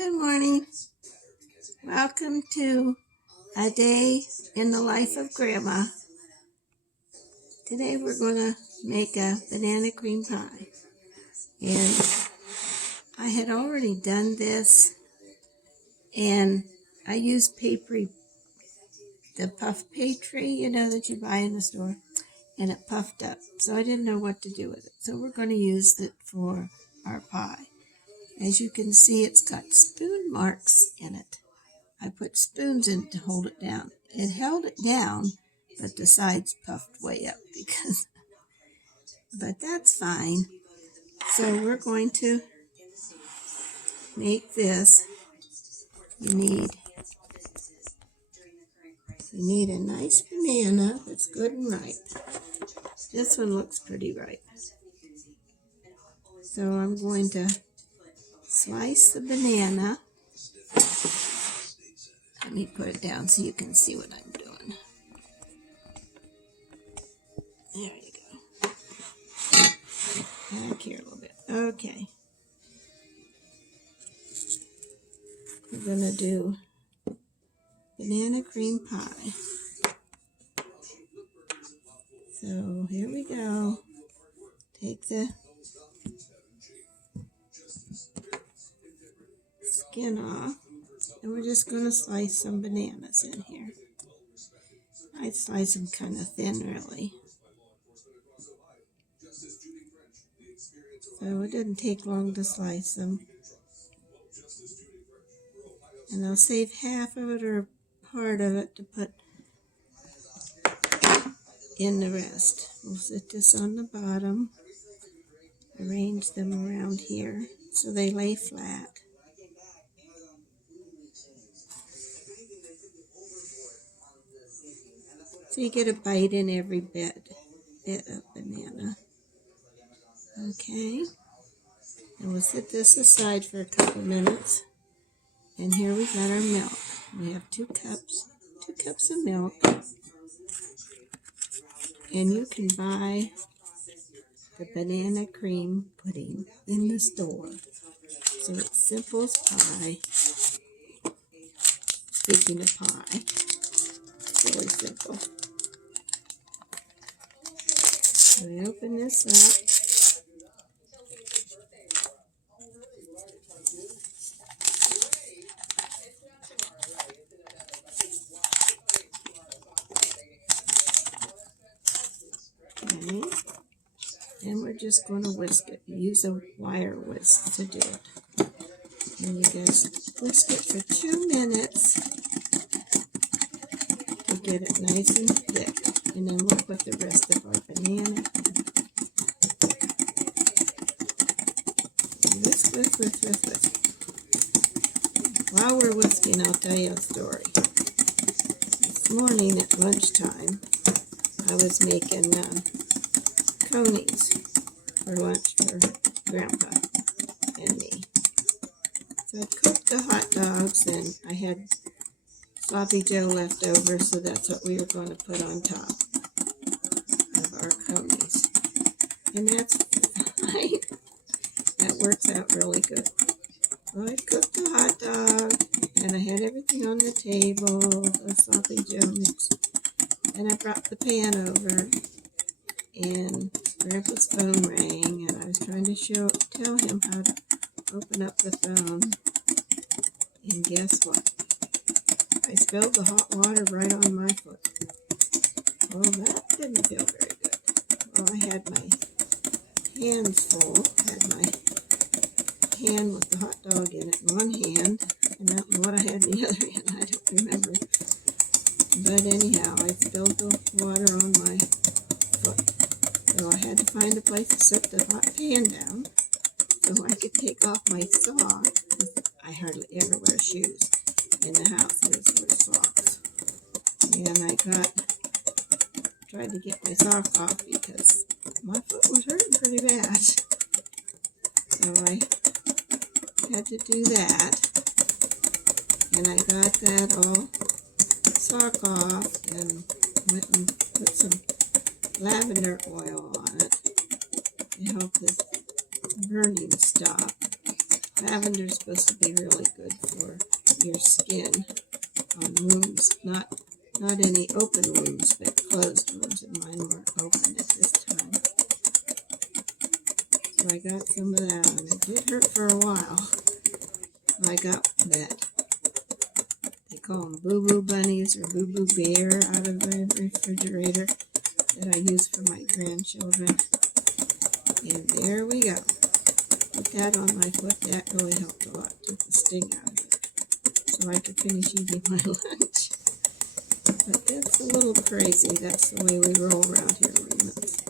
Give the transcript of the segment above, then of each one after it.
Good morning. Welcome to a day in the life of Grandma. Today we're going to make a banana cream pie. And I had already done this, and I used the puff pastry, that you buy in the store, and it puffed up. So I didn't know what to do with it. So we're going to use it for our pie. As you can see, it's got spoon marks in it. I put spoons in to hold it down. It held it down, but the sides puffed way up but that's fine. So we're going to make this. You need a nice banana that's good and ripe. This one looks pretty ripe. So I'm going to slice the banana. Let me put it down so you can see what I'm doing. There you go. Back here a little bit. Okay. We're going to do banana cream pie. So here we go. Take the skin off, and we're just going to slice some bananas in here. I'd slice them kind of thin, really. So it didn't take long to slice them. And I'll save half of it or part of it to put in the rest. We'll set this on the bottom, arrange them around here so they lay flat. So you get a bite in every bit of banana. Okay, and we'll set this aside for a couple minutes. And here we got our milk. We have 2 cups of milk. And you can buy the banana cream pudding in the store. So it's simple as pie. Speaking of pie, it's really simple. So I open this up. Okay. And we're just going to whisk it. Use a wire whisk to do it. And you just whisk it for 2 minutes to get it nice and thick. And then we'll put the rest of our banana. And whisk. While we're whisking, I'll tell you a story. This morning at lunchtime, I was making conies for lunch for Grandpa and me. So I cooked the hot dogs, and I had sloppy Joe left over, so that's what we were going to put on top of our conies. And that's fine. That works out really good. Well, I cooked the hot dog, and I had everything on the table, the sloppy Joe mix. And I brought the pan over, and Grandpa's phone rang, and I was trying to tell him how to open up the phone. And guess what? I spilled the hot water right on my foot. Well, that didn't feel very good. Well, I had my hands full. I had my hand with the hot dog in it in one hand, and I don't know what I had in the other hand. I don't remember. But anyhow, I spilled the water on my foot. So I had to find a place to set the hot pan down so I could take off my sock. I hardly ever wear shoes in the house. I just wear socks. And I tried to get my sock off because my foot was hurting pretty bad. So I had to do that. And I got that all sock off and went and put some lavender oil on it to help this burning stop. Lavender is supposed to be really good for your skin on wounds, not any open wounds, but closed wounds, and mine weren't open at this time. So I got some of that on. It did hurt for a while. I got that, they call them boo-boo bunnies or boo-boo bear, out of the refrigerator that I use for my grandchildren. And there we go. Put that on my foot. That really helped a lot. Took the sting out of it, so I could finish eating my lunch. But that's a little crazy. That's the way we roll around here, Remus.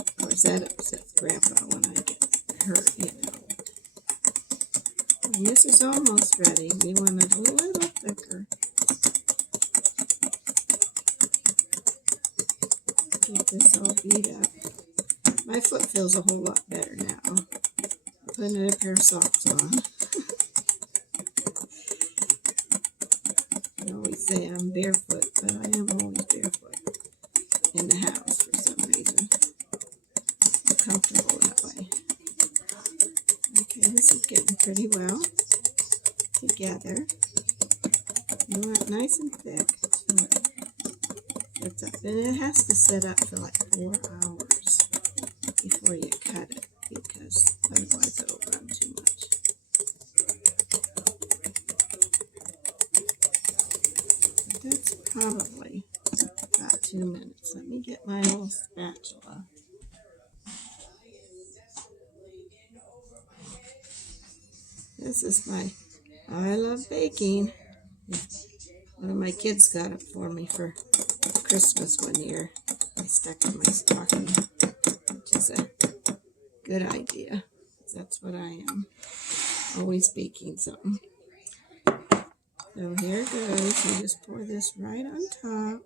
Of course, that upsets Grandpa when I get hurt, you know. And this is almost ready. We want it a little thicker. Get this all beat up. My foot feels a whole lot better now. I'm putting a pair of socks on. I always say I'm barefoot, but I am always barefoot in the house for some reason. I'm comfortable that way. Okay, this is getting pretty well together. You want it nice and thick. So it sets up. And it has to set up for like 4 hours before you cut it, because otherwise it'll run too much. But that's probably about 2 minutes. Let me get my little spatula. This is my I Love Baking. One of my kids got it for me for Christmas one year. I stuck in my stocking, which is a good idea. That's what I am. Always baking something. So here it goes. You just pour this right on top.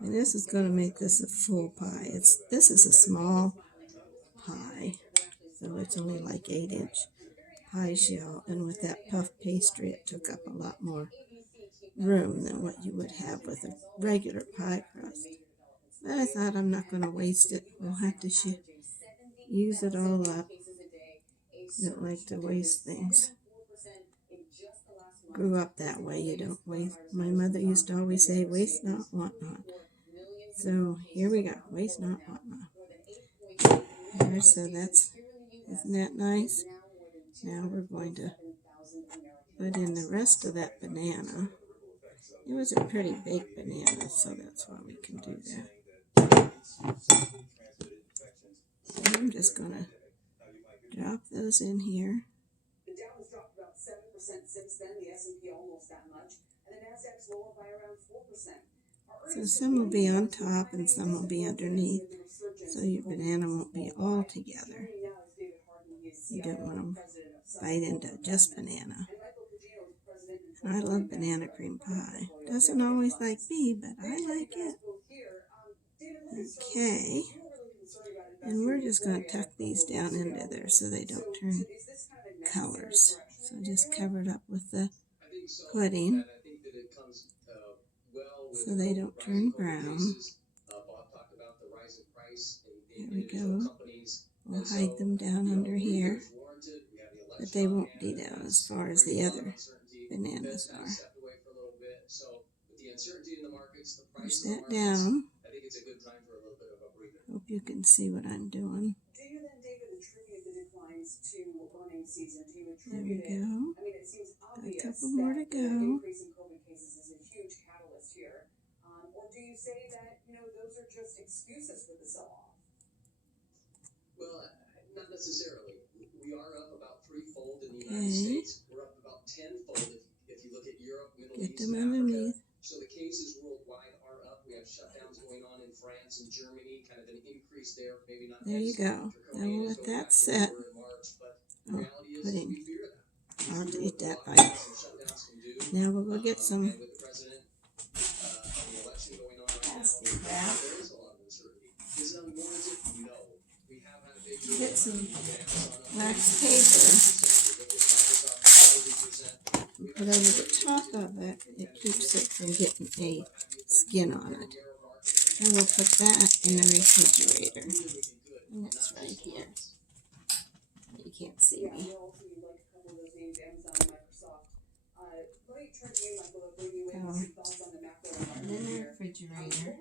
And this is going to make this a full pie. This is a small pie, so it's only like 8-inch pie shell. And with that puff pastry, it took up a lot more room than what you would have with a regular pie crust. But I thought I'm not going to waste it. We'll have to use it all up. I don't like to waste things. Grew up that way. You don't waste. My mother used to always say, waste not, want not. So here we go. Waste not, want not. There, so isn't that nice? Now we're going to put in the rest of that banana. It was a pretty big banana, so that's why we can do that. So I'm just going to drop those in here. The Dow has dropped about 7% since then. The S&P almost that much, and the Nasdaq's lower by around 4%. So some will be on top and some will be underneath, so your banana won't be all together. You don't want to bite into just banana. And I love banana cream pie. Doesn't always like me, but I like it. Okay. And we're just going to tuck these down into there so they don't turn colors. So just cover it up with the pudding so they don't turn brown. There we go. We'll hide them down under here, but they won't be down as far as the other bananas are. Push that down. Hope you can see what I'm doing. There we go. A couple more to go. Or do you say that, those are just excuses for the sell-off? Well, not necessarily. We are up about 3-fold in the United States. We're up about 10-fold if you look at Europe, Middle East, and Africa. So the cases worldwide are up. We have shutdowns going on in France and Germany, kind of an increase there. Maybe not. There you go. Now we'll let that set. Oh, pudding. I'll eat that bite. Now we'll go get some plastic wrap. Get some wax paper put over the top of it, it keeps it from getting a skin on it. And we'll put that in the refrigerator. And it's right here. You can't see me. In the refrigerator.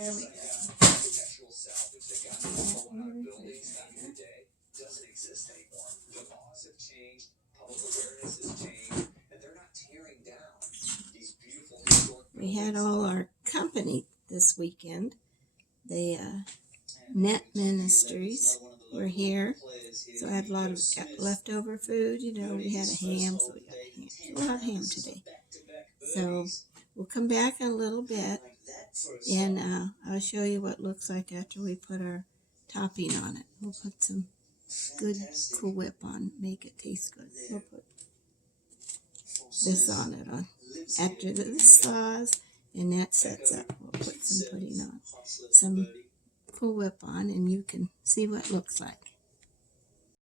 There we go. Architectural salvage that got built on our buildings back in the day doesn't exist anymore. The laws have changed, public awareness has changed, and they're not tearing down these beautiful historic buildings. We had all our company this weekend. The Net Ministries were here, so I had a lot of leftover food. You know, we had a ham, so we got a lot of ham today. So we'll come back in a little bit, and I'll show you what it looks like after we put our topping on it. We'll put some good Cool Whip on, make it taste good. We'll put this on it after this thaws and that sets up. We'll put some pudding on, some Cool Whip on, and you can see what it looks like.